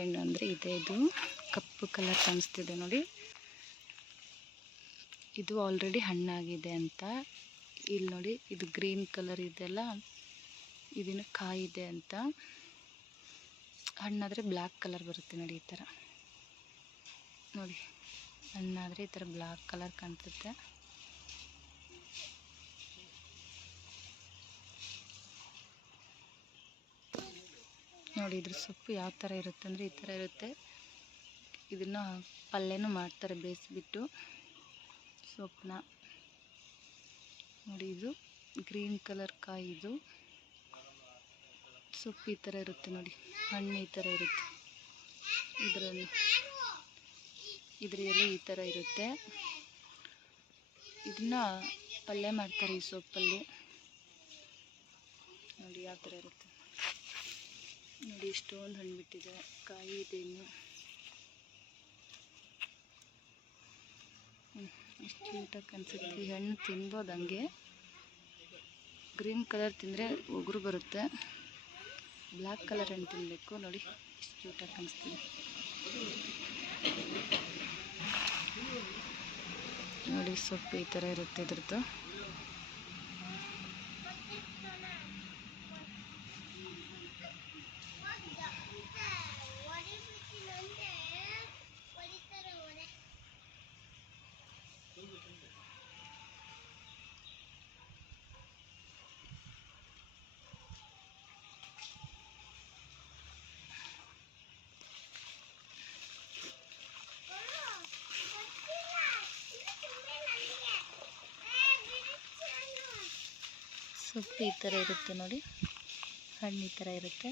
ಹಣ್ಣು ಅಂದರೆ ಇದೆ. ಇದು ಕಪ್ಪು ಕಲರ್ ಕಾಣಿಸ್ತಿದೆ ನೋಡಿ. ಇದು ಆಲ್ರೆಡಿ ಹಣ್ಣಾಗಿದೆ ಅಂತ. ಇಲ್ಲಿ ನೋಡಿ, ಇದು ಗ್ರೀನ್ ಕಲರ್ ಇದೆಲ್ಲ, ಇದನ್ನು ಕಾಯಿದೆ ಅಂತ. ಹಣ್ಣಾದರೆ ಬ್ಲ್ಯಾಕ್ ಕಲರ್ ಬರುತ್ತೆ ನೋಡಿ. ಈ ಥರ ನೋಡಿ, ಹಣ್ಣಾದರೆ ಈ ಥರ ಬ್ಲ್ಯಾಕ್ ಕಲರ್ ಕಾಣಿಸುತ್ತೆ. ನೋಡಿ, ಇದ್ರ ಸೊಪ್ಪು ಯಾವ ಥರ ಇರುತ್ತೆ ಅಂದರೆ ಈ ಥರ ಇರುತ್ತೆ. ಇದನ್ನು ಪಲ್ಯನೂ ಮಾಡ್ತಾರೆ ಬೇಯಿಸ್ಬಿಟ್ಟು ಸೊಪ್ಪನ್ನ. ನೋಡಿ, ಇದು ಗ್ರೀನ್ ಕಲರ್ ಕಾಯಿ. ಇದು ಸೊಪ್ಪು ಈ ಥರ ಇರುತ್ತೆ ನೋಡಿ. ಹಣ್ಣು ಈ ಥರ ಇರುತ್ತೆ. ಇದ್ರ ಎಲೆ ಈ ಥರ ಇರುತ್ತೆ. ಇದನ್ನ ಪಲ್ಯ ಮಾಡ್ತಾರೆ ಈ ಸೊಪ್ಪಲ್ಲಿ. ನೋಡಿ ಯಾವ ಥರ ಇರುತ್ತೆ ನೋಡಿ. ಎಷ್ಟೊಂದು ಹಣ್ಣು ಬಿಟ್ಟಿದೆ, ಕಾಯಿ ಇದೆ ಇನ್ನು. ಎಷ್ಟು ನೀಟಾಗಿ ಕಾಣಿಸುತ್ತೆ. ಈ ಹಣ್ಣು ತಿನ್ಬೋದು ಹಂಗೆ. ಗ್ರೀನ್ ಕಲರ್ ತಿಂದರೆ ಉಗುರು ಬರುತ್ತೆ. ಬ್ಲ್ಯಾಕ್ ಕಲರ್ ಹಣ್ಣು ತಿನ್ನಬೇಕು. ನೋಡಿ ಎಷ್ಟು ಕ್ಯೂಟಾಗಿ ಕಾಣಿಸ್ತಿದೆ. ನೋಡಿ, ಸೊಪ್ಪು ಈ ಥರ ಇರುತ್ತೆ ಇದ್ರದ್ದು. ಸೊಪ್ಪು ಈ ಥರ ಇರುತ್ತೆ ನೋಡಿ. ಹಣ್ಣು ಈ ಥರ ಇರುತ್ತೆ.